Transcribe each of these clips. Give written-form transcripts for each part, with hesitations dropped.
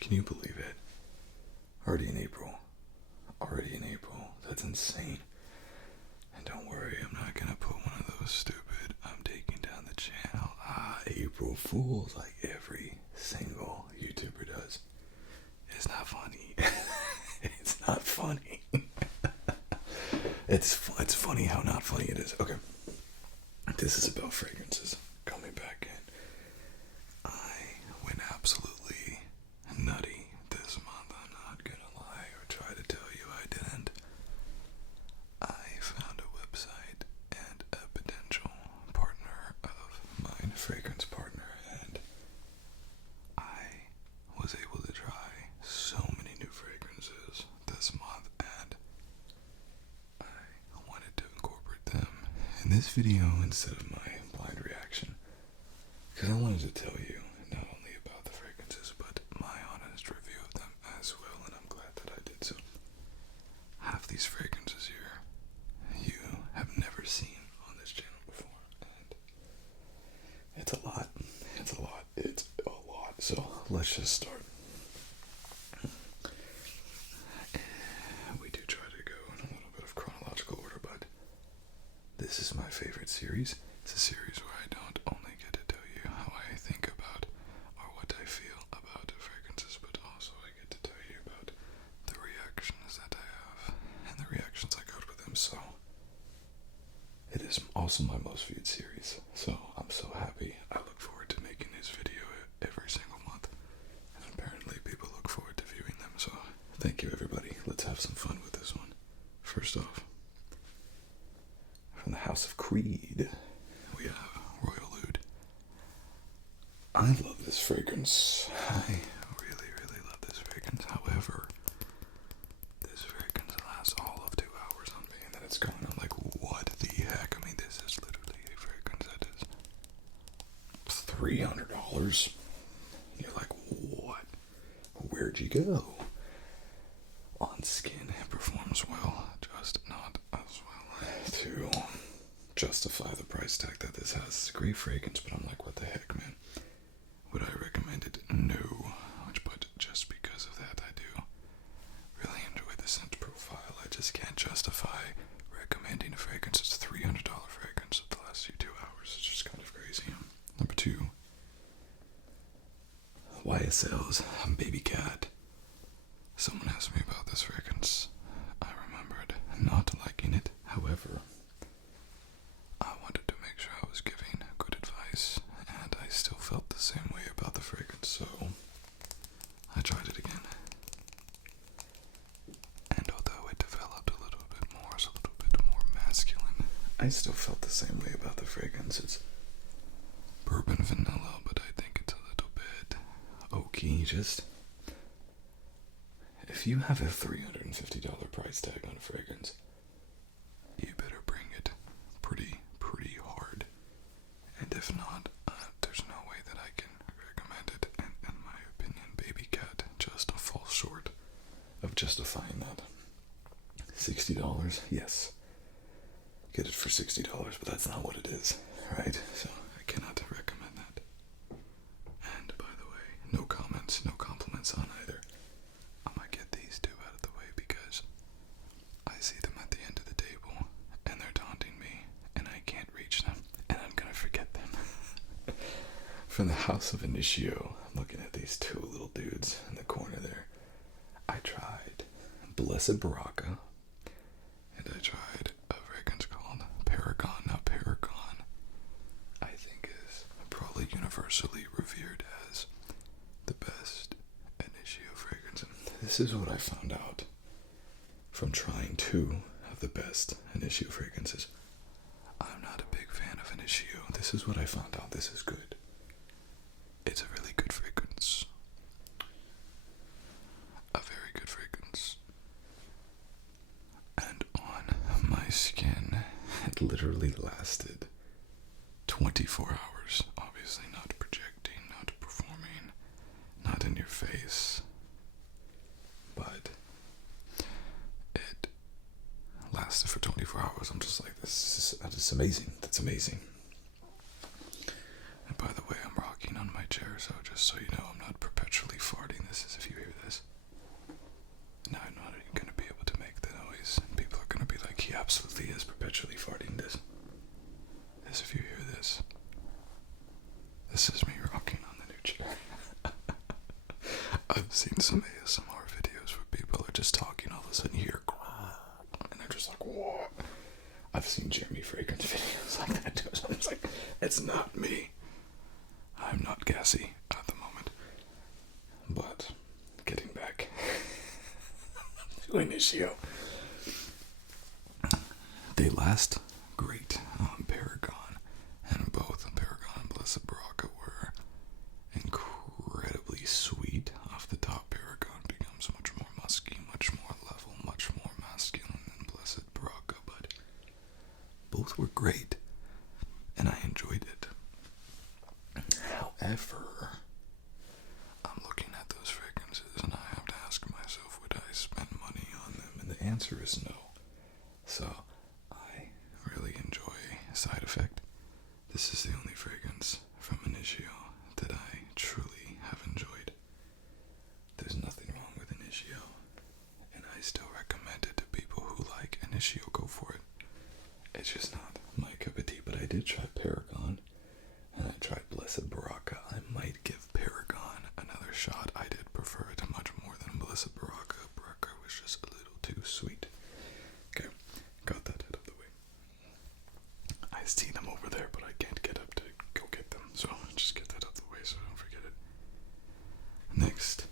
gosh, can you believe it? Already in April. Already in April. That's insane. And don't worry, I'm not gonna put one of those stupid, I'm taking down the channel, April Fools like every single YouTuber does. It's not funny. It's not funny. It's funny how not funny it is. Okay. This is about fragrances. Coming back in. I went absolutely nutty this month. I'm not gonna lie or try to tell you I didn't. I found a website and a potential partner of mine, fragrance partner, and I was able to try so many new fragrances this month, and I wanted to incorporate them in this video instead of my blind reaction, because I wanted to tell you not only about the fragrances, but my honest review of them as well, and I'm glad that I did so. Half these fragrances here you have never seen on this channel before, and it's a lot. It's a lot. It's a lot. So let's just start. We do try to go in a little bit of chronological order, but this is my favorite series. It's a series where I don't only get to tell you how I think about or what I feel about fragrances, but also I get to tell you about the reactions that I have and the reactions I got with them. So it is also my most viewed series. So I'm so happy. I look forward to making this video every single month, and apparently people look forward to viewing them. So thank you, everybody. Let's have some fun with this one. First off, from the House of Creed, we have Royal Oud. I love this fragrance. I really, really love this fragrance. However, this fragrance lasts all of 2 hours on me, and then it's gone. I'm like, what the heck? I mean, this is literally a fragrance that is $300. You're like, what? Where'd you go? On skin, it performs well, just not as well to justify the price tag that this has. It's a great fragrance, but I'm like, what the heck, man? Would I recommend it? No. But just because of that, I do really enjoy the scent profile. I just can't justify recommending a fragrance that's a $300 fragrance that lasts you 2 hours. It's just kind of crazy. Number 2, YSL's Baby Cat. Someone asked me about this fragrance. I remembered not liking it. However, I wanted to make sure I was giving good advice, and I still felt the same way about the fragrance, so I tried it again. And although it developed a little bit more, it's a little bit more masculine, I still felt the same way about the fragrance. It's bourbon vanilla, but I think it's a little bit oaky. Just, if you have a $350 price tag on a fragrance, you better bring it pretty hard. And if not, there's no way that I can recommend it. And in my opinion, Baby Cat just falls short of justifying that. $60? Yes. Get it for $60, but that's not what it is, right? So I cannot recommend that. And by the way, no comments, no compliments on either. I might get these two out of the way because I see them at the end of the table and they're taunting me and I can't reach them and I'm gonna forget them. From the House of Initio, I'm looking at these two little dudes in the corner there. I tried Blessed Baraka and I tried a fragrance called Paragon. Now Paragon, I think, is probably universally revered as the best Initio fragrance. And this is what I found out from trying 2 of the best Initio fragrances. I'm not a big fan of Initio. This is what I found out. This is good. It's a really good fragrance. A very good fragrance. And on my skin, it literally lasted 24 hours. Obviously not projecting, not performing, not in your face. But it lasted for 24 hours. I'm just like, that's amazing. That's amazing. And by the way, I'm rocking on my chair, so just so you know, I'm not perpetually farting. This is if you I've seen some ASMR videos where people are just talking, all of a sudden you hear, and they're just like, what? I've seen Jeremy Fragrance videos like that too, so it's like, it's not me. I'm not gassy at the moment. But, getting back to Initio. They last great on Paragon, and both Paragon and Blessed Baraka were incredibly sweet. Off the top, Paragon becomes much more musky, much more level, much more masculine than Blessed Baraka, but both were great, and I enjoyed it. However, I'm looking at those fragrances, and I have to ask myself, would I spend money on them? And the answer is no. So, I really enjoy Side Effect. This is the only fragrance from Initio that I truly have enjoyed. There's nothing wrong with Initio, and I still recommend it to people who like Initio. Go for it. It's just not my cup of tea, but I did try Paragon, and I tried Blessed Baraka. I might give Paragon another shot. I did prefer it much more than Blessed Baraka. Baraka was just a little too sweet. Okay, got that out of the way. I see them over there, but I can't get up to go get them, so just get that out of the way so I don't forget it. Next,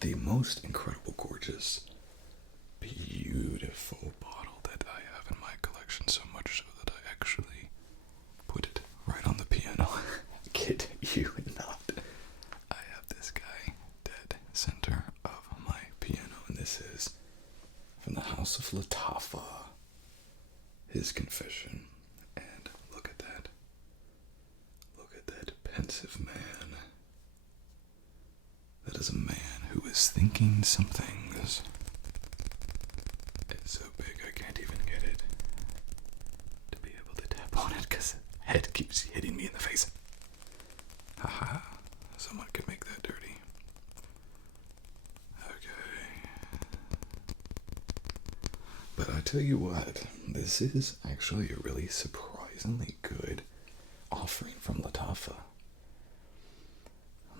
the most incredible, gorgeous, beautiful bottle that I have in my collection, so much so that I actually put it right on the piano. Kid you not. I have this guy dead center of my piano, and this is from the House of Lattafa, his Confession. And look at that. Look at that pensive man. That is a man who is thinking some things. It's so big I can't even get it to be able to tap on it because the head keeps hitting me in the face. Haha, someone could make that dirty. Okay. But I tell you what, this is actually a really surprisingly good offering from Lattafa.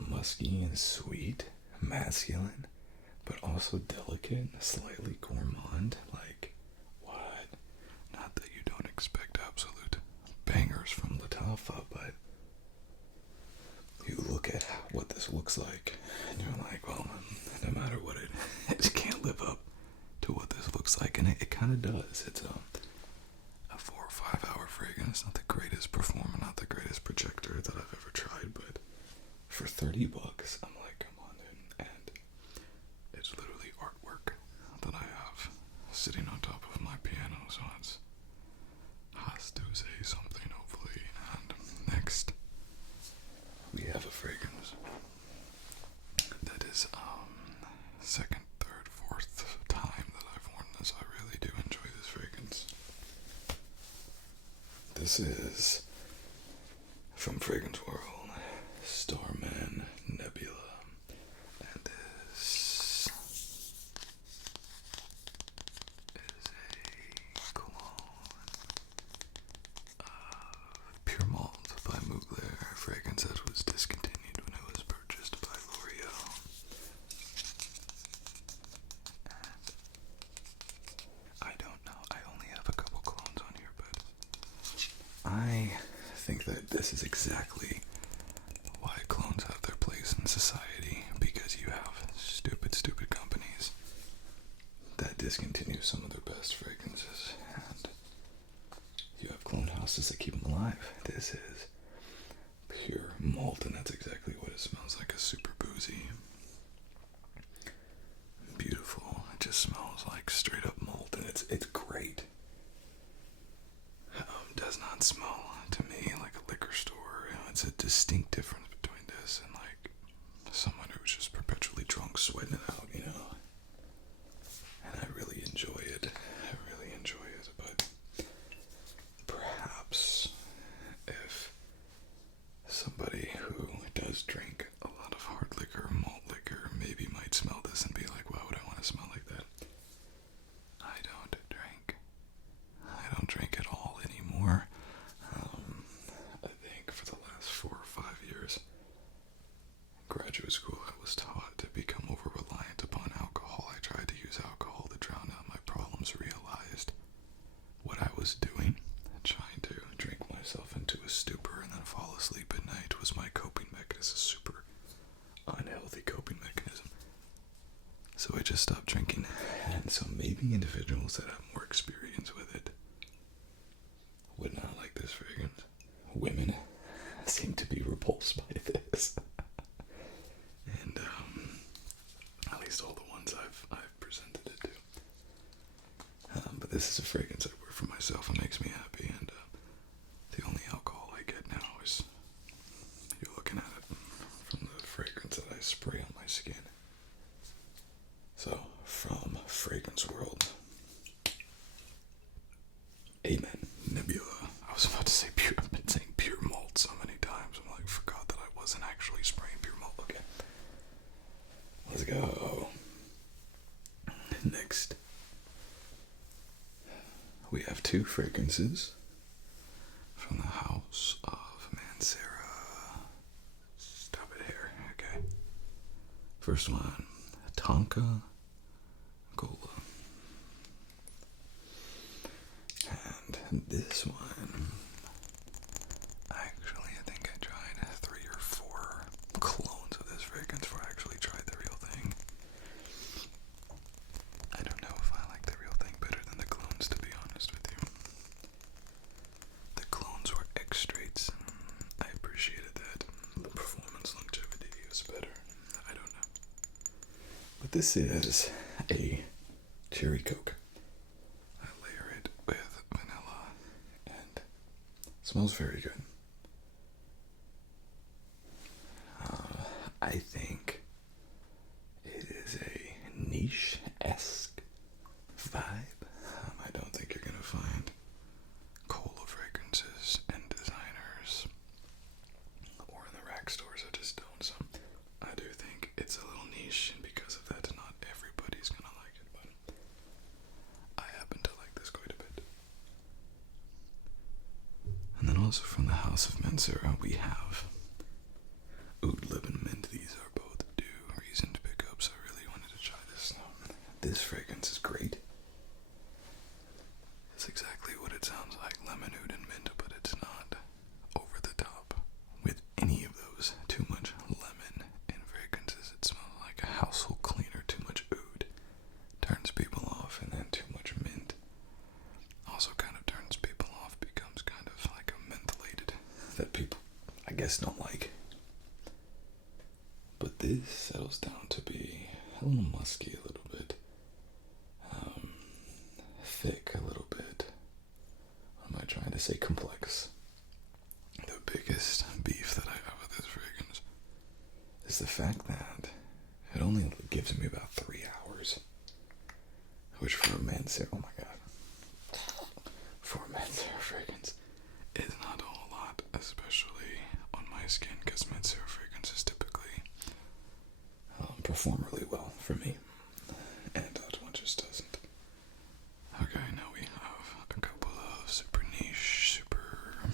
Musky and sweet, masculine, but also delicate, slightly gourmand. Like, what? Not that you don't expect absolute bangers from Lattafa, but you look at what this looks like, and you're like, well, no matter what it can't live up to what this looks like, and it kind of does. It's a 4 or 5 hour fragrance, not the greatest performer, not the greatest projector that I've ever tried, but for $30, I'm like, come on, dude. And it's literally artwork that I have sitting on top of my piano, so it has to say something, hopefully. And next, we have a fragrance that is second, third, fourth time that I've worn this. I really do enjoy this fragrance. This is from Fragrance World, Starman Nebula, and this is a cologne of Pure Malt by Mugler, a fragrance that was discontinued when it was purchased by L'Oreal. And I don't know, I only have a couple colognes on here, but I think that this is exactly why clones have their place in society, because you have stupid companies that discontinue some of their best fragrances, and you have clone houses that keep them alive. This is pure malt, and that's exactly what it smells like, a super boozy, beautiful, it just smells like straight up malt, and it's great. Does not smell to me like a liquor store. It's a distinct difference between this and like someone who's just perpetually drunk, sweating it out, you know. And I really enjoy it. But perhaps if somebody who does drink a lot of hard liquor, malt liquor, maybe might smell this and be like, why would I want to smell like that? I don't drink at all anymore. I think for the last 4 or 5 years, in graduate school, I was taught to become So I just stopped drinking. And so maybe individuals that have more experience with it would not like this fragrance. Women seem to be repulsed by this. And at least all the ones I've presented it to. But this is a fragrance I wear for myself. It makes me happy, and the only alcohol I get now is, you're looking at it from the fragrance that I spray on my skin. So, from Fragrance World, Amen, Nebula. I was about to say pure, I've been saying pure malt so many times, I'm like, forgot that I wasn't actually spraying pure malt. Okay, let's go. Next, we have two fragrances from the house of Mancera. Stop it here, okay. First one, Tonka Cola. And this one, actually, I think I tried 3 or 4 clones of this fragrance before I actually tried the real thing. I don't know if I like the real thing better than the clones, to be honest with you. The clones were extracts. I appreciated that. The performance longevity was better. I don't know. But this is a cherry Coke. I layer it with vanilla and it smells very good. I think it is a niche-esque vibe. I don't think you're gonna find cola fragrances and designers or in the rack stores. I just don't. So I do think it's a little niche, and because of that, not everybody's gonna like it, but I happen to like this quite a bit. And then also from the house of Mancera, we have Oud Lip and Mint. These are both due recent pickups. I really wanted to try this now. This fragrance is great. It's exactly what it sounds like, lemon, oud, and mint, but it's not over the top with any of those. Too much lemon in fragrances. It smells like a household cleaner. Too much oud turns people off, and then too much mint also kind of turns people off, becomes kind of like a mentholated that people, I guess, don't like. But this settles down to be a little musky, a little bit thick, a little bit, what am I trying to say, complex. The biggest beef that I have with this fragrance is the fact that it only gives me about 3 hours, which for a Mancera, oh my god, for a Mancera fragrance is not a whole lot, especially on my skin, because Mancera fragrances typically perform really well for me, and that one just doesn't. Okay, now we have a couple of super niche, super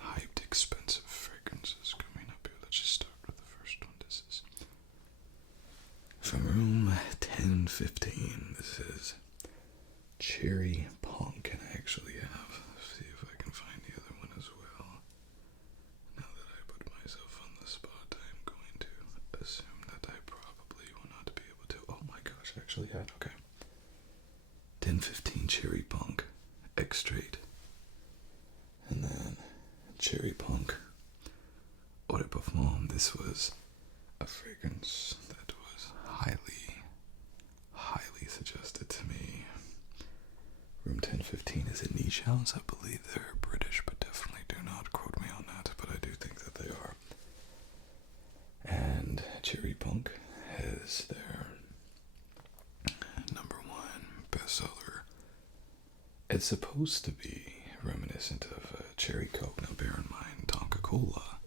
hyped, expensive fragrances coming up here. Let's just start with the first one. This is from room 1015. This is Cherry Punk, and I actually have, see if I can find the other one as well. Now that I put myself on the spot, I'm going to assume that I probably will not be able to. Oh my gosh, I actually had, okay. 1015 Cherry Punk Extrait, and then Cherry Punk Eau de Parfum. This was a fragrance that was highly, highly suggested to me. Room 1015 is a niche house. I believe they're British, but definitely do not quote me on that, but I do think that they are. And Cherry Punk has their #1 bestseller. It's supposed to be reminiscent of Cherry Coke. Now bear in mind, Tonka Cola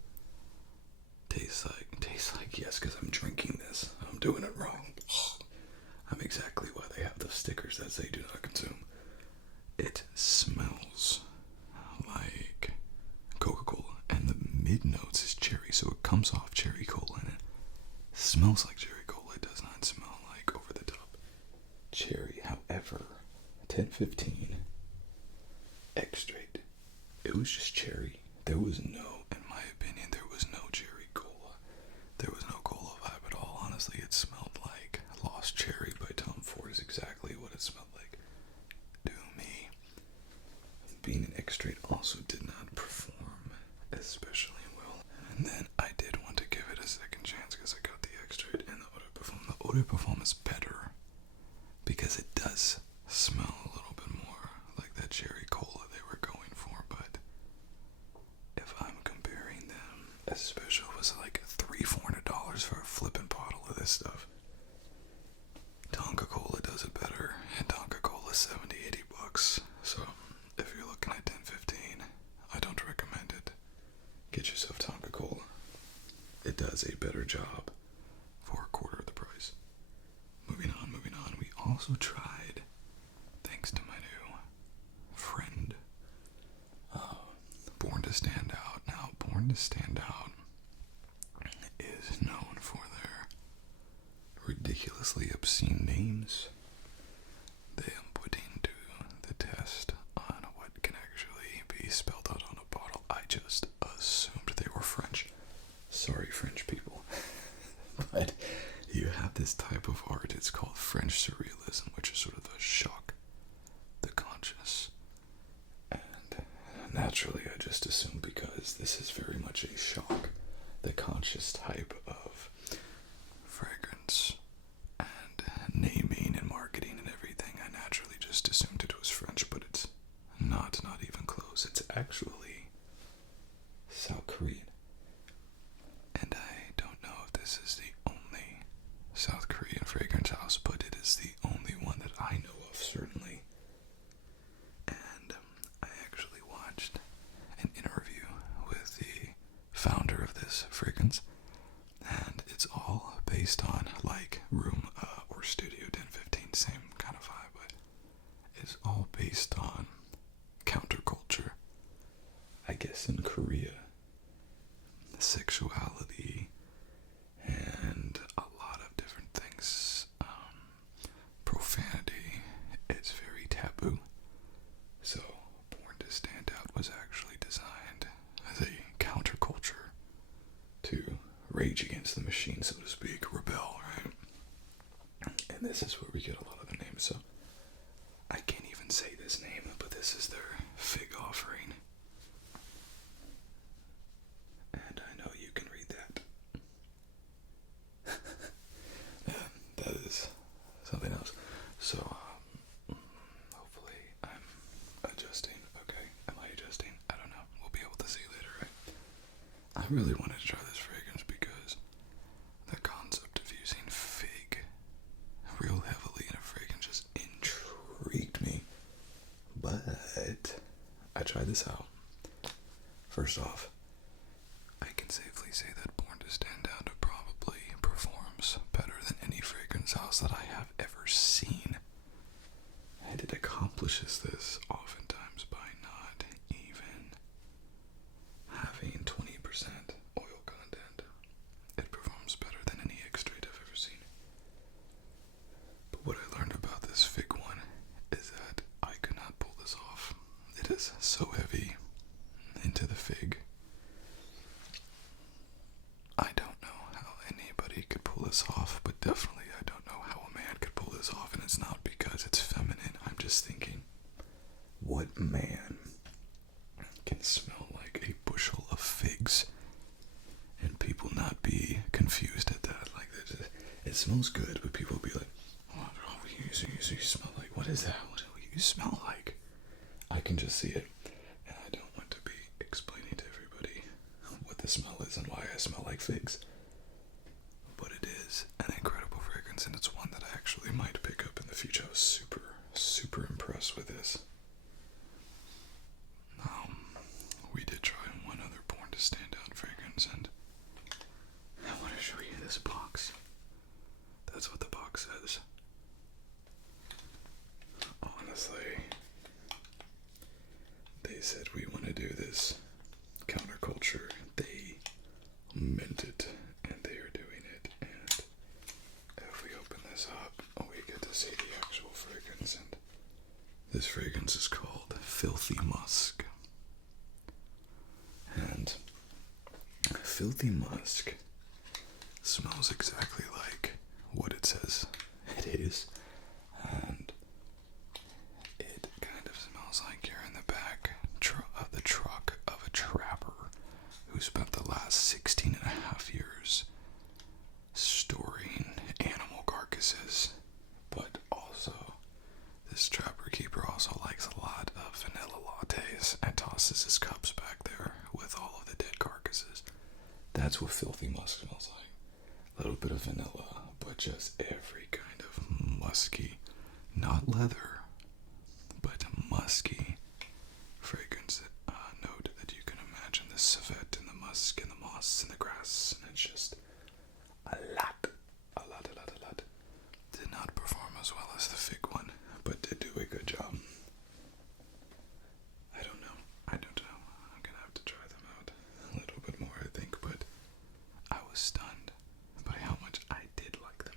tastes like, yes, because I'm drinking this. I'm doing it wrong. I'm exactly why they have the stickers that say do not consume. It smells like Coca-Cola, and the mid notes is cherry, so it comes off cherry cola, and it smells like cherry cola. It does not smell like over the top cherry. However, 1015 Extrait, it was just cherry. There was no, in my opinion, there was no cherry cola. There was no cola vibe at all. Honestly, it smelled like Lost Cherry by Tonka. becomes better because it does smell a little bit more like that cherry cola they were going for. But if I'm comparing them, especially if it was like $300-$400 for a flipping bottle of this stuff, Tonka Cola does it better, and Tonka Cola $70-$80. So if you're looking at $10-$15, I don't recommend it. Get yourself Tonka Cola. It does a better job for a quarter of the price. Moving on. We also tried, thanks to my new friend, Borntostandout. Now, Borntostandout is known for their ridiculously obscene names. They am putting to the test on what can actually be spelled out on a bottle. I just assumed they were French. Sorry, French people. But you have this type of art, it's called French Surrealism, which is sort of a shock the conscious. And naturally, I just assumed because this is very much a shock the conscious type of fragrance and naming and marketing and everything, I naturally just assumed it was French, but it's not even close. It's actually South Korean. And I don't know if this is the only South Korean fragrance house, but it is the only one that I know of, certainly. And I actually watched an interview with the founder of this fragrance, and it's all based on like Room or Studio 1015, same kind of vibe, but it's all based on counterculture. I guess in Korea, sexuality and a lot of different things, profanity is very taboo. So Borntostandout was actually designed as a counterculture to rage against the machine, so to speak, rebel, right? And this is where we get a lot of the names. So I can't even say this name, but this is their fig offering. And I know you can read that. That is something else. So, hopefully I'm adjusting. Okay, am I adjusting? I don't know. We'll be able to see later, right? I really wanted to try this fragrance because the concept of using fig real heavily in a fragrance just intrigued me. But I tried this out. First off, I can safely say that Borntostandout probably performs better than any fragrance house that I have ever seen. And it accomplishes this oftentimes by not even having 20% oil content. It performs better than any extract I've ever seen. But what I learned about this fig one is that I could not pull this off. It is so heavy into the fig. I don't know how anybody could pull this off, but definitely I don't know how a man could pull this off, and it's not because it's feminine. I'm just thinking, what man can smell like a bushel of figs and people not be confused at that? Like, it smells good, but people will be like, oh, you smell like, what is that? What do you smell like? I can just see it, and I don't want to be explaining to everybody what the smell is and why I smell like figs. But it is an incredible fragrance, and it's one that I actually might pick up in the future. I was super impressed with this. We did try one other Borntostandout fragrance, and I want to show you this box. That's what the box says. Honestly, they said we want to do this counterculture. They meant it, and they are doing it. And if we open this up, we get to see the actual fragrance. And this fragrance is called Filthy Musk. And Filthy Musk smells exactly like what it says it is. And it kind of smells like you're in the back of the truck of a trapper who spent the last 16 and a half years storing animal carcasses that's what filthy musk smells like. A little bit of vanilla, but just every kind of musky, not leather, but musky fragrance note that you can imagine. The civet and the musk and the moss and the grass, and it's just a lot. Did not perform as well as the fig one, but did do a good job. I don't know. I'm gonna have to try them out a little bit more, I think, but I was stunned by how much I did like them.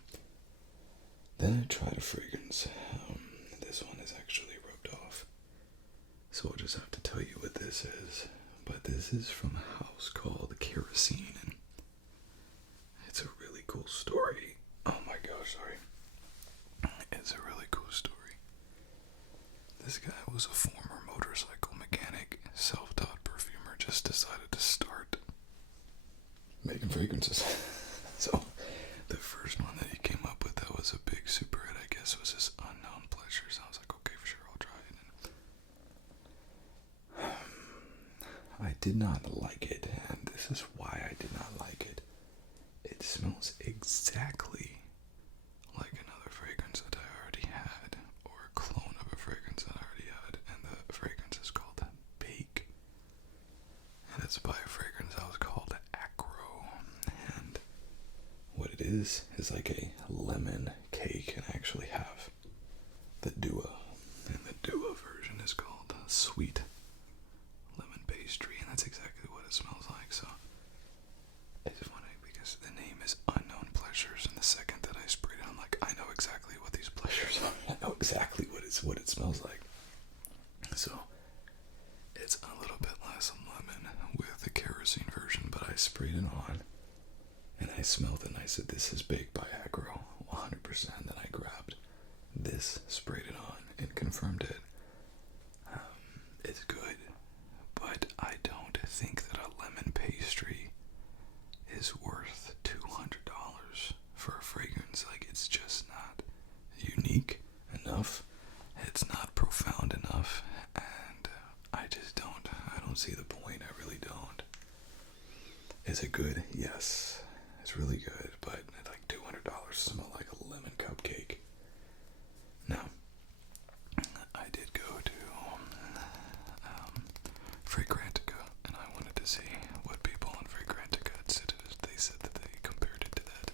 Then I tried a fragrance. This one is actually rubbed off, so I'll just have to tell you what this is. But this is from a house called Kerosene, and it's a really cool story. Oh my gosh, sorry. It's a really cool story. This guy was a former motorcycle mechanic, self-taught perfumer, just decided to start making fragrances. So the first one that he came up with that was a big super hit, I guess, was this Unknown Pleasures. I was like, okay, for sure, I'll try it. And I did not like it, and this is why I did not like it. It smells exactly like another fragrance that I already had, or a clone of a fragrance that I already had, and the fragrance is called Bake. And it's by a fragrance house called Acro. And what it is like a lemon cake, and I actually have the Dua. And the Dua version is called Sweet Lemon Pastry, and that's exactly what it smells like. So it's funny because the name is Unknown Pleasures, and the second that I sprayed it, I'm like, I know exactly what these pleasures are. I know exactly what it smells like. So it's a little bit less lemon with the kerosene version, but I sprayed it on, and I smelled it, and I said, this is Baked by Acro, 100%. Then I grabbed this, sprayed it on, and confirmed it. It's good, but I don't think that a lemon pastry is worth $200 for a fragrance. Like, it's just not unique enough. It's not profound enough, and I don't see the point. I really don't. Is it good? Yes, it's really good, but like $200 smell like a lemon cupcake. Now, I did go to Fragrantica, and I wanted to see what people on Fragrantica had said. They said that they compared it to that.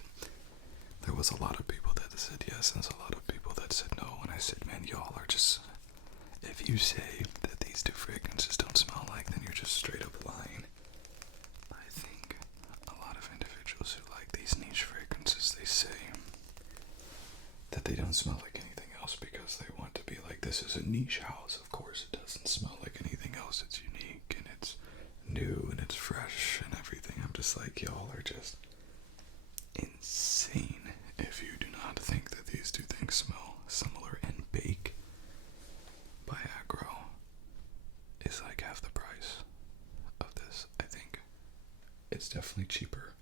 There was a lot of people that said yes, and a lot of people that said no, and I said, man, y'all are just, if you say that these two fragrances don't smell like, then you're just straight up lying. I think a lot of individuals who like these niche fragrances, they say that they don't smell like anything else because they want to be like, this is a niche house. Of course it doesn't smell like anything else. It's unique, and it's new, and it's fresh, and everything. I'm just like, y'all are just insane if you do not think that these two things smell similar. And Bake by Acro is like half the price of this. I think it's definitely cheaper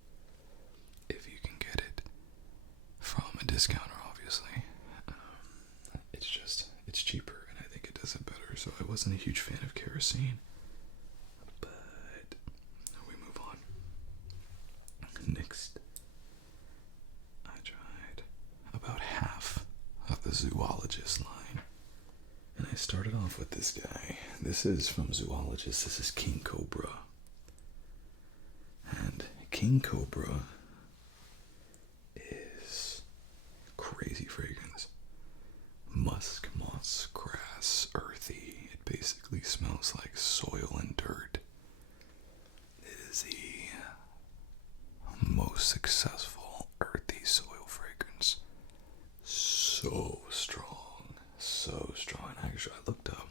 if you can get it from a discounter, obviously. It's cheaper, and I think it does it better. So I wasn't a huge fan of Kerosene, but we move on. Next, I tried about half of the Zoologist line, and I started off with this guy. This is from Zoologist. This is King Cobra, and King Cobra is crazy fragrance. Musk, moss, grass, earthy. It basically smells like soil and dirt. It is the most successful earthy soil fragrance. So strong, so strong. Actually, I looked up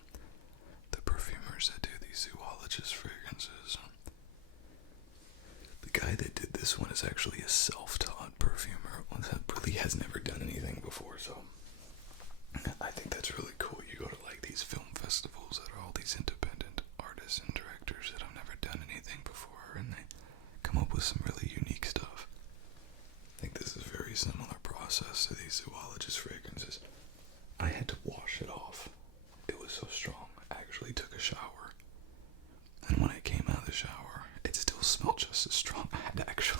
the perfumers that do these Zoologist fragrances. The guy that did this one is actually a self-taught perfumer, one that really has never done anything before, so I think that's really cool. You go to like these film festivals that are all these independent artists and directors that have never done anything before, and they come up with some really unique stuff. I think this is a very similar process to these Zoologist fragrances. I had to wash it off. It was so strong. I actually took a shower, and when I came out of the shower, it still smelled just as strong. I had to actually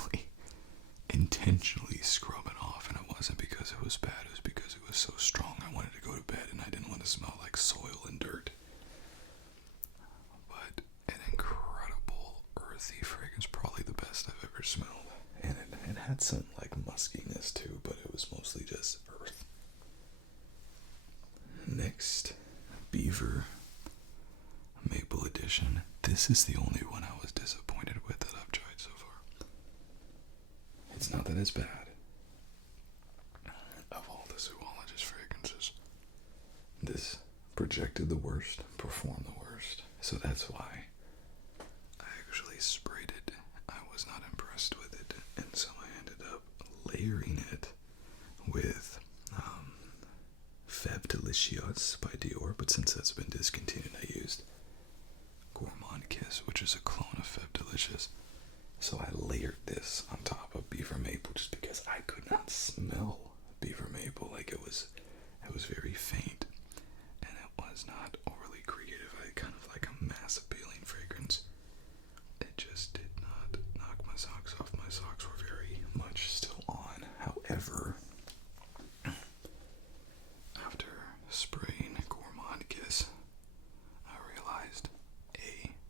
it was bad was because it was so strong. I wanted to go to bed and I didn't want to smell like soil and dirt. But an incredible earthy fragrance, probably the best I've ever smelled. And it had some like muskiness too, but it was mostly just earth. Next, Beaver Maple Edition. This is the only one I was disappointed with that I've tried so far. It's not that it's bad. Of all the Zoologist fragrances, this projected the worst, performed the worst. So that's why I actually sprayed it. I was not impressed with it, and so I ended up layering it with Feb Delicious by Dior, but since that's been discontinued, I used Gourmand Kiss, which is a clone of Feb Delicious. So I layered this on top of Beaver Maple just because I could not smell Beaver Maple. Like it was very faint, and it was not overly creative. I kind of like a mass appealing fragrance. It just did not knock my socks off. My socks were very much still on. However, after spraying Gourmand Kiss, I realized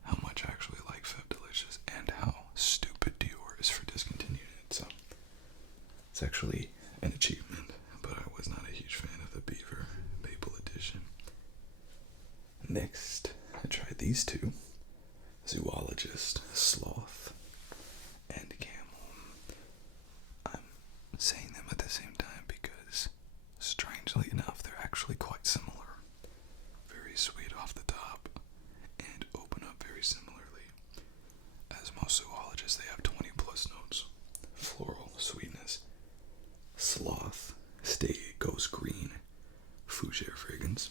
how much I actually like Feb Delicious and how stupid Dior is for discontinuing it. So it's actually an achievement, but I was not a huge fan of the Beaver Maple Edition. Next, I tried these two, Zoologist, Sloth, and Camel. I'm saying them at the same time because, strangely enough, they're actually quite similar. Very sweet off the top, and open up very similarly. As most Zoologists, they have 20 plus notes. Floral sweetness. Sloth goes green, fougere fragrance.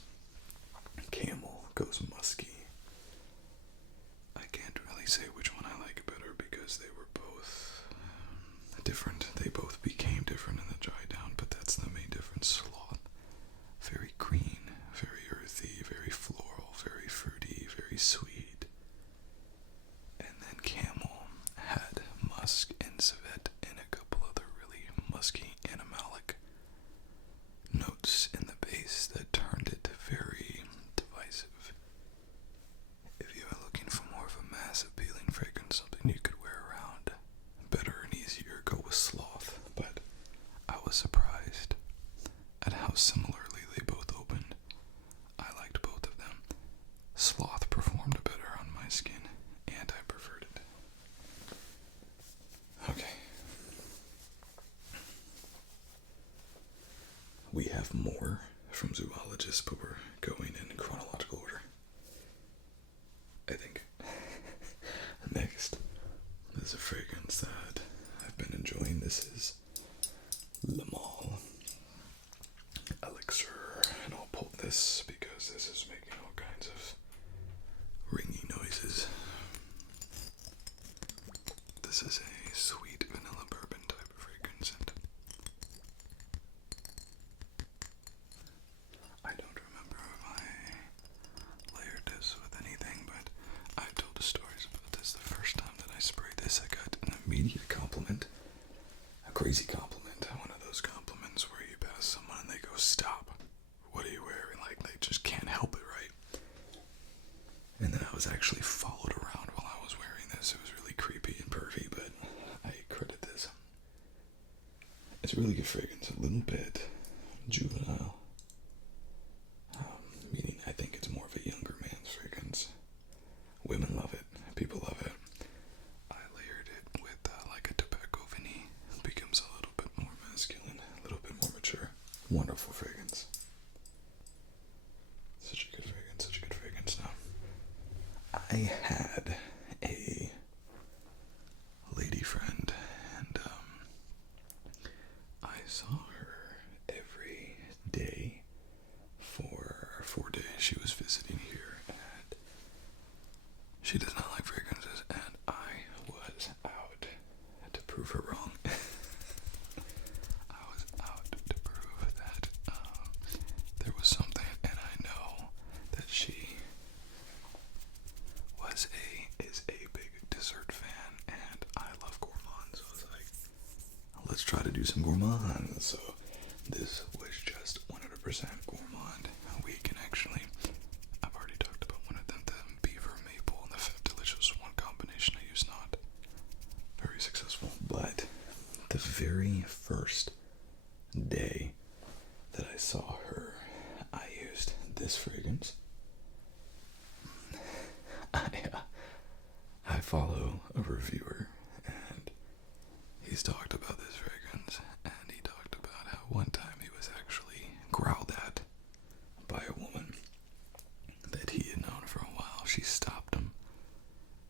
Camel goes musky. I can't really say which one I like better because they were both different. They both became different in the dry down, but that's the main difference. Sloth, very green, very earthy, very floral, very fruity, very sweet. And then Camel had musk and civet and a couple other really musky animalic notes in the base that turned it very divisive. If you are looking for more of a mass appealing fragrance, something you could wear around better and easier, go with Sloth. But I was surprised at how similarly they both opened. I liked both of them. Sloth performed better on my skin, and I preferred it. Okay. We have more from Zoologist, but we're going in chronological order, I think. Next, there's a fragrance that I've been enjoying. This is Le Male Elixir, and I'll pull this because this is making all kinds of ringy noises. This is a sweet vanilla bourbon type of fragrance, and I don't remember if I layered this with anything, but I've told the stories about this. The first time that I sprayed this, I got an immediate compliment, a crazy compliment, one of those compliments where you pass someone and they go, "Stop, what are you wearing?" Like they just can't help it, right? And then I was actually followed around while I was wearing this. It was really creepy and pervy, but I credit this. It's a really good fragrance, a little bit juvenile. Meaning I think it's more of a younger man's fragrance. Women love it. People love it. I layered it with like a tobacco vanille. It becomes a little bit more masculine, a little bit more mature. Wonderful fragrance. Such a good fragrance, such a good fragrance. Now, I had a lady friend, and I saw her every day for 4 days. She was visiting here, and she does not like fragrances, and I was out to prove her wrong. I was out to prove that there was something, and I know that she is a big dessert fan, and I love Gourmand, so I was like, let's try to do some Gourmand. So this Gourmand. We can actually, I've already talked about one of them, the beaver maple and the Fat Delicious, one combination I use, not very successful. But the very first day that I saw her, I used this fragrance. I follow a reviewer, and he's talked about this fragrance, and he talked about how one time he was actually growled at by a woman that he had known for a while. She stopped him.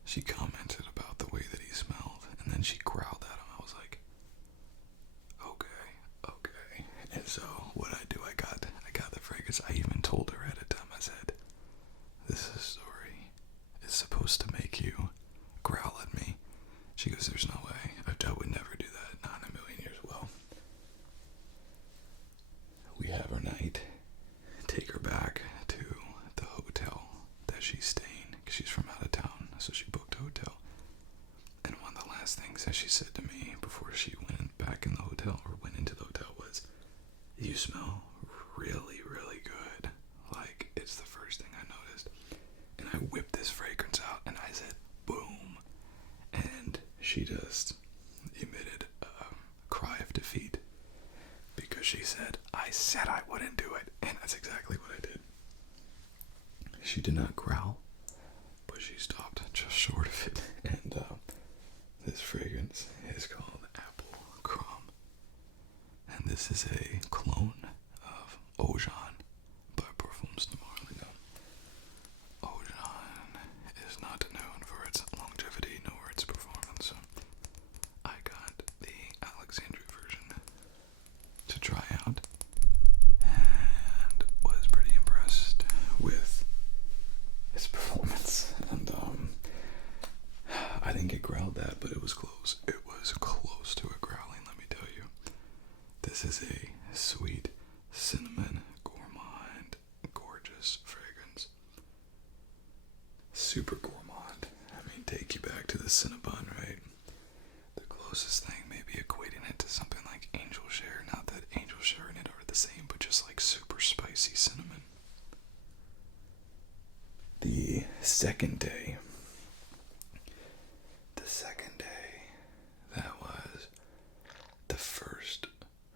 She commented about the way that he smelled, and then she growled at him. I was like, okay. And so what I do, I got the fragrance. I even told her at a time, I said, this story is supposed to make you growl at me. She goes, there's no way. I would never do that. Not in a million years. Well, we have our night. Take her back to the hotel that she's staying, because she's from out of town, so she booked a hotel. And one of the last things that she said to me before she went back in the hotel, or went into the hotel, was, you smell really, really good. Like, it's the first thing I noticed. And I whipped this fragrance out, and I said, boom. And she just emitted a cry of defeat, because she said, I said I wouldn't do it. And that's exactly what I did. She did not growl, but she stopped just short of it. And this fragrance is called Apple Crumb. And this is a clone of Ojan by Perfumes de Marlinga. Ojan is not known for its longevity nor its performance. So I got the Alexandria version to try out, and was pretty impressed with its performance. And I didn't get growled at, but it was close. It was close to a growling, let me tell you. This is a sweet cinnamon gourmand, gorgeous fragrance. Super gourmand. I mean, take you back to the Cinnabon, right? The closest thing, maybe equating it to something like angel share. Not that angel share and it are the same, but just like super spicy cinnamon. The second day, that was the first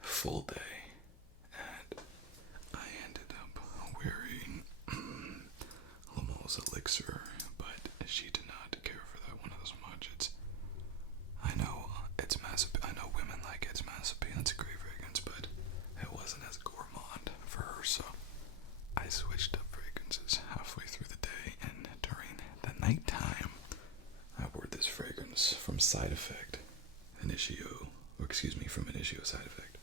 full day, and I ended up wearing Lamel's elixir, but she did not care for that one as much. I know women like it. It's Massapine, it's a great fragrance, but it wasn't as gourmand for her, so I switched up fragrances halfway through the day, and during the nighttime, I wore this fragrance from Side Effect, from Initio Side Effect.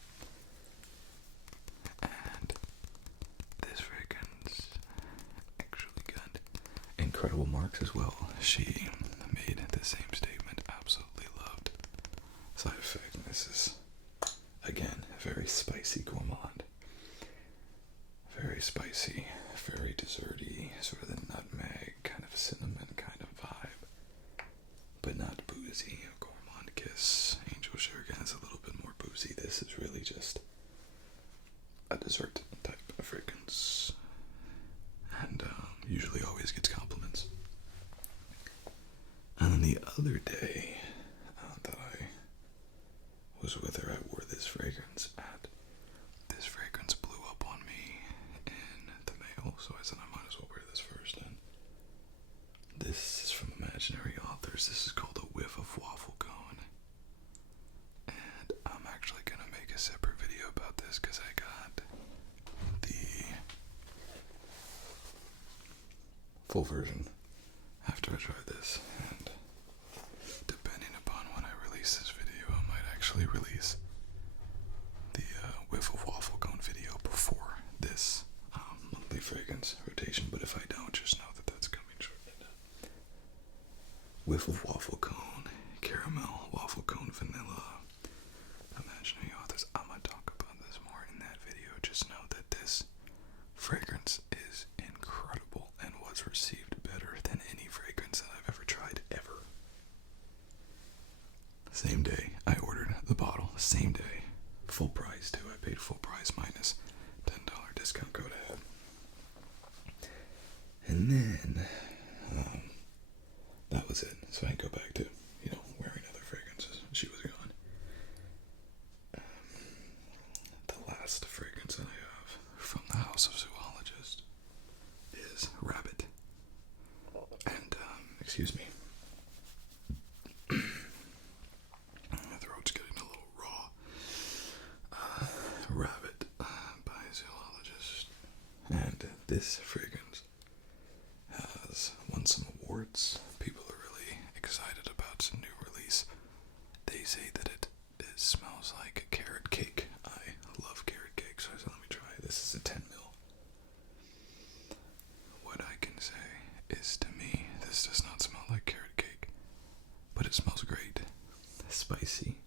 And this fragrance actually got incredible marks as well. She made the same statement, absolutely loved Side Effect. And this is, again, very spicy gourmand. Very spicy, very desserty, sort of the nutmeg, kind of cinnamon kind of vibe, but not boozy. A gourmand kiss, angel share again is a little bit more boozy. This is really just a dessert type of fragrance, and usually always gets compliments. And then the other day that I was with her, I wore this fragrance, and this fragrance blew up on me in the mail, so I said I might as well wear this first. And this is from Imaginary Authors. This is called A Whiff of Waffle Cone, and I'm actually gonna make a separate video about this because I got the full version after I tried this, and depending upon when I release this video, I might actually release the Whiff of Waffle Cone video before this monthly fragrance rotation, but if I don't, just know that that's coming shortly. Whiff of Waffle Cone, Caramel, Waffle Cone, Vanilla, Imaginary Authors. I'm gonna talk about this more in that video. Just know that this fragrance is incredible and was received better than any fragrance that I've ever tried, ever. Same day, I ordered the bottle. Same day. Full price, too. I paid full price minus $10 discount code I had. And then, that was it. So I can go back to, wearing other fragrances. She was gone. The last fragrance that I have from the House of Zoologist is Rabbit. And, excuse me. My throat's getting a little raw. Rabbit by Zoologist. And this fragrance has won some awards. People are really excited about its new release. They say that it smells like carrot cake. I love carrot cake, so I said, let me try. This is a 10 ml. What I can say is, to me, this does not smell like carrot cake, but it smells great. Spicy.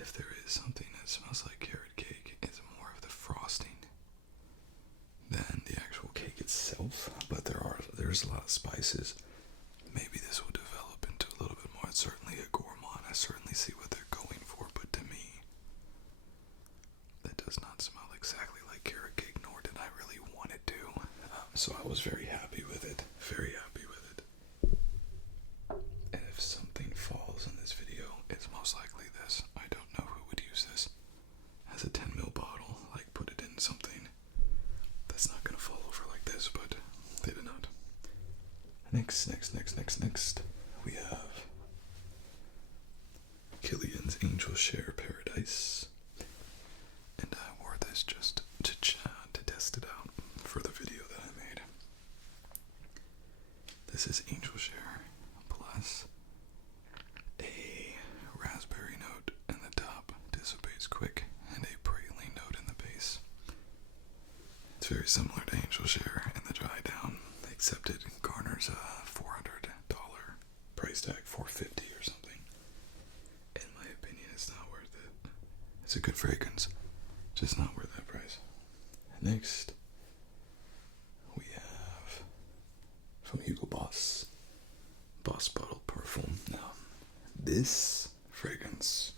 If there is something that smells like carrot cake, it's more of the frosting than the actual cake itself, but there's a lot of spices. Maybe this will develop into a little bit more. It's certainly a gourmand. I certainly see what they're going for, but to me, that does not smell exactly like carrot cake, nor did I really want it to. So I was very happy with it. Very happy with it. And if something falls in this video, it's most likely this. I don't know who would use this as a 10 ml bottle, like put it in something that's not going to fall over like this, but they did not. Next, we have Killian's Angel Share Paradise. And I wore this just to test it out for the video that I made. This is Angel Share plus a raspberry note in the top, dissipates quick, and a praline note in the base. It's very similar to Angel Share in the dry down, except it garners a $400 price tag, $450 or something. In my opinion, it's not worth it. It's a good fragrance, just not worth that price. Next, we have from Hugo Boss, Boss Bottled Perfume. Now, this fragrance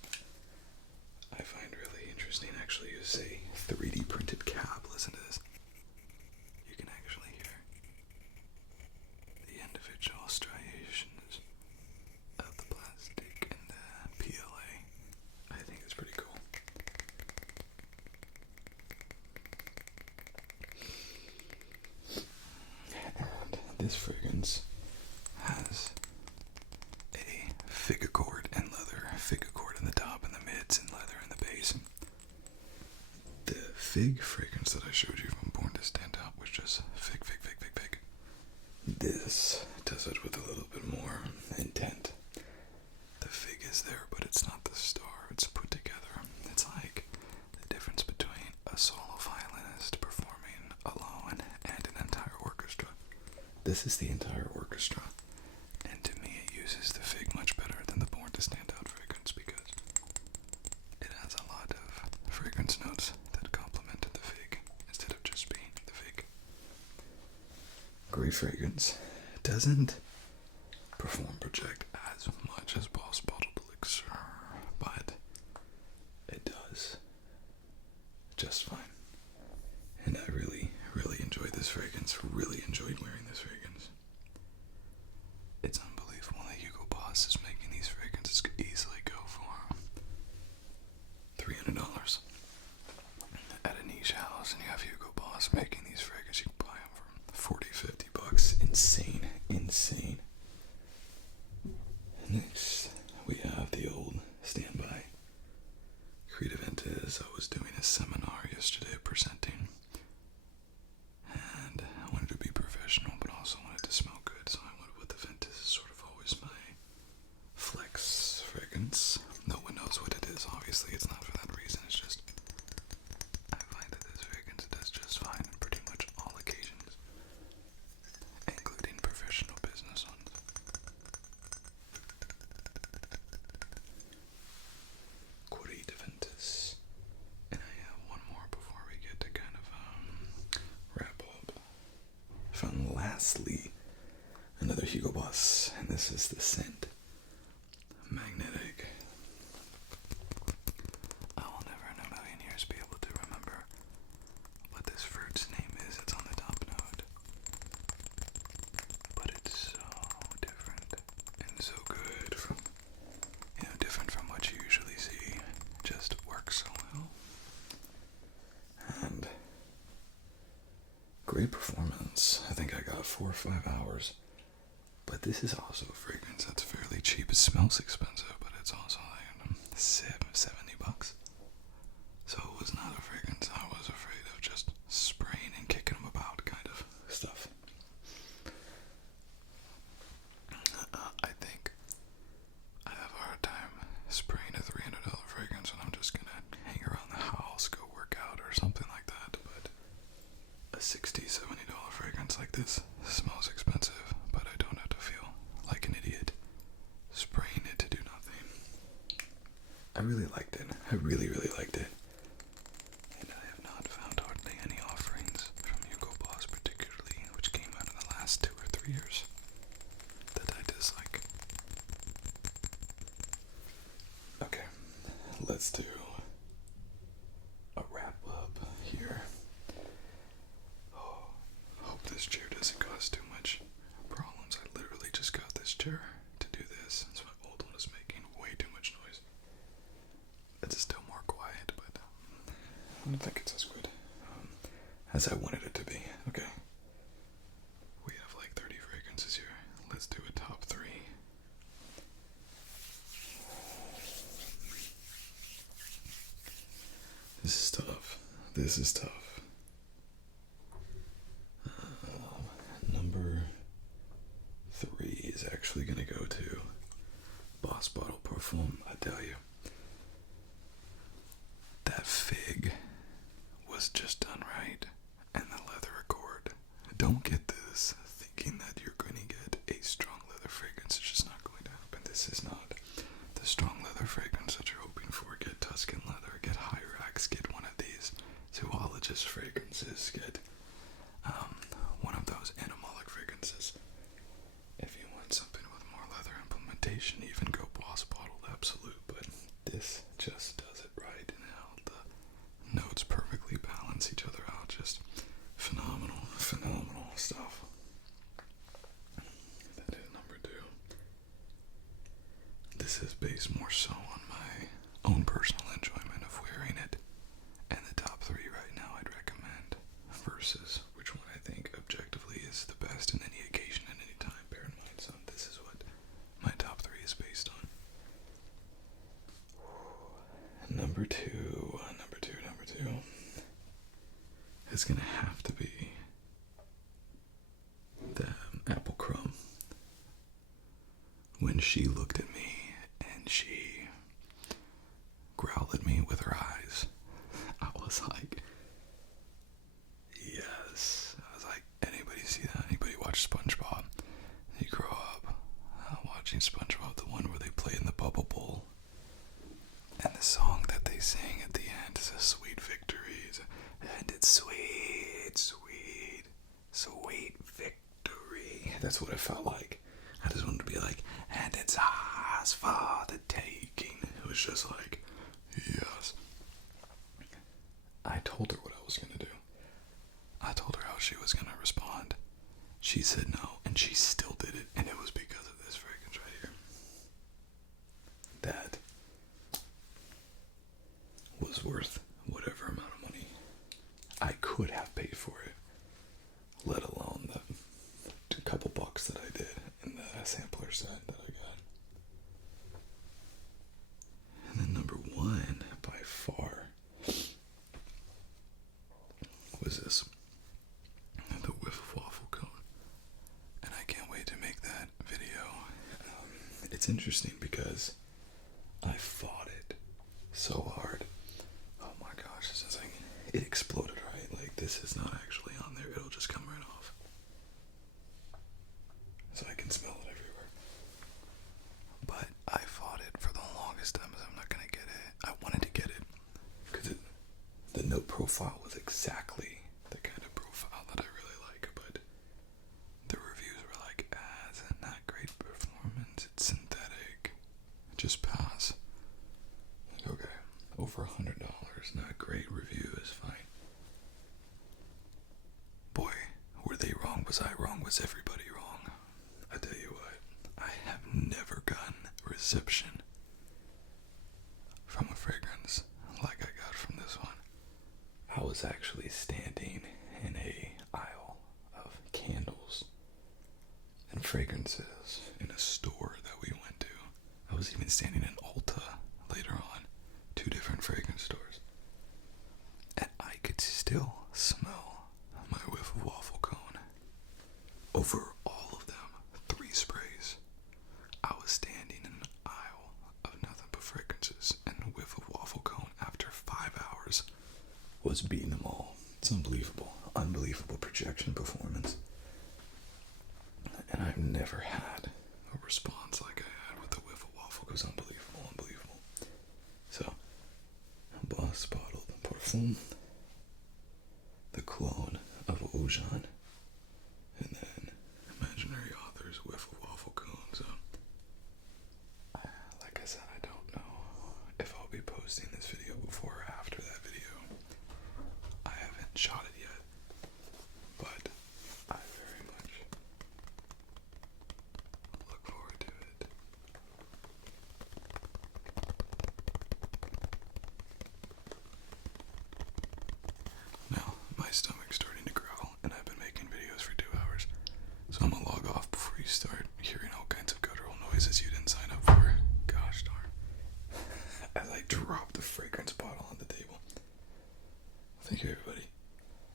I find really interesting. Actually, it's a 3D printed cap. Listen to this. You can actually hear the individual striations of the plastic and the PLA. I think it's pretty cool. And this fragrance has a fig cord and leather. Fig cord in the top and the mids and leather in the base. The fig fragrance that I showed you from Borntostandout was just fig. This does it with a little bit more intent. The fig is there, but it's not the star. It's put together. It's like the difference between a solo violinist performing alone and an entire orchestra. This is the entire orchestra. And to me, it uses the fig much better than the Borntostandout fragrance because it has a lot of fragrance notes that complement the fig instead of just being the fig. Great fragrance. Doesn't project as much as Boss Bottled Elixir, but it does just fine. And I really enjoyed this fragrance. Really enjoyed wearing this fragrance. It's unbelievable that Hugo Boss is making these fragrances could easily go for $300 at a niche house, and you have Hugo Boss making these fragrances. You can buy them for $40-50. Insane. Next, we have the old standby. Creative Ventus. I was doing a seminar yesterday presenting, and I wanted to be professional, but also wanted to smell good, so I went with the Ventus. Is sort of always my flex fragrance. No one knows what it is. Obviously, it's not for that reason. It's just I find that this fragrance does just fine in pretty much all occasions, including professional business ones. Creative Ventus. And I have one more before we get to kind of wrap up. Found lastly another Hugo Boss, and this is the scent Magnetic. I will never in a million years be able to remember what this 4 or 5 hours. But this is also a fragrance that's fairly cheap. It smells expensive, but it's also like $70. So it was not a fragrance I was afraid of just spraying and kicking them about kind of stuff. I think I have a hard time spraying a $300 fragrance when I'm just gonna hang around the house, go work out or something like that. But a $60, $70 fragrance like this smells expensive, but I don't have to feel like an idiot spraying it to do nothing. I really liked it. I really, really liked it. And I have not found hardly any offerings from Hugo Boss particularly, which came out in the last 2 or 3 years, that I dislike. Okay, let's do a wrap up here. Oh, hope this chair doesn't cause too much problems. I literally just got this chair to do this, since my old one is making way too much noise. It's still more quiet, but I don't think it's as good as I wanted it to be. Okay. We have like 30 fragrances here. Let's do a top 3. This is tough. This is tough. Number 3 is actually going to go to Boss Bottle Perfume, I tell you. That fig was just done right, and the leather accord. Don't get this thinking that you're going to get a strong leather fragrance. It's just not going to happen. This is not the strong leather fragrance that you're hoping for. Get Tuscan leather, get Hyrax, get one of these Zoologist fragrances, get one of those animalic fragrances. If you want something with more leather implementation, even go Boss Bottle Absolute, but this just does it right, and how the notes perfectly balance each other out. Just phenomenal, phenomenal stuff. That is number 2. This is based more so on my own personal enjoyment of wearing it, and the top 3 right now I'd recommend versus which one I think objectively is the best in any occasion and any time. Bear in mind, son, this is what my top 3 is based on. Number two is gonna have to be the Apple Crumb. When she looked at me and she growled at me with her eyes, I was like, yes. I was like, anybody see that? Anybody watch SpongeBob? You grow up watching SpongeBob, the one where they play in the bubble bowl, and the song that they sing at the end is a sweet victory. And it's sweet, sweet, sweet victory. That's what it felt like. I just wanted to be like, and it's ours for the taking. It was just like, yes. I told her what I was going to do. I told her how she was going to respond. She said no, and she still did it, and it was because of this fragrance right here. That was worth whatever amount of money I could have paid for it, let alone the couple bucks that I did in the sampler set that I got. And then number 1 by far was this, the Whiff Waffle Cone, and I can't wait to make that video. It's interesting because I fought it so hard. Oh my gosh, this is like, it exploded, right? Like, this is not actually on there. It'll just come right off. So I can smell it everywhere. But I fought it for the longest time as I'm not going to get it. I wanted to get it because the note profile was exactly the kind of profile that I really like, but the reviews were like, it's not great performance, it's synthetic, just pass. Like, okay, over $100, not great, review is fine. Boy, were they wrong? Was I wrong? Was everybody wrong? I tell you what, I have never gotten reception from a fragrance like I got from this one. I was actually standing in a aisle of candles fragrances in a store that we went to. I was even standing in Ulta later on, 2 different fragrance stores. And I could still smell my whiff of waffle cone. Over all of them, 3 sprays. I was standing in an aisle of nothing but fragrances, and a whiff of waffle cone after 5 hours was beating them all. It's unbelievable. Unbelievable projection performance. And I've never had a response like I had with the whiff of waffle. It was unbelievable, unbelievable. So, Boss bottled Perfume, the Cologne of Ojan, and then Imaginary Author's whiff of waffle cone. So, like I said, I don't know if I'll be posting this video before or after that video. I haven't shot it yet, but I very much look forward to it. Now, my stomach's starting to growl, and I've been making videos for 2 hours, so I'm gonna log off before you start hearing all kinds of guttural noises you didn't sign up for. Gosh darn. As I drop the fragrance bottle on the table. Thank you, everybody.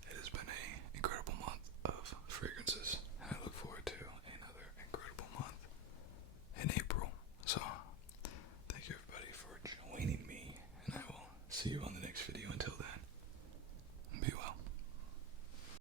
It has been an incredible month of fragrances, and I look forward to another incredible month in April. So, thank you, everybody, for joining me, and I will see you on the next video.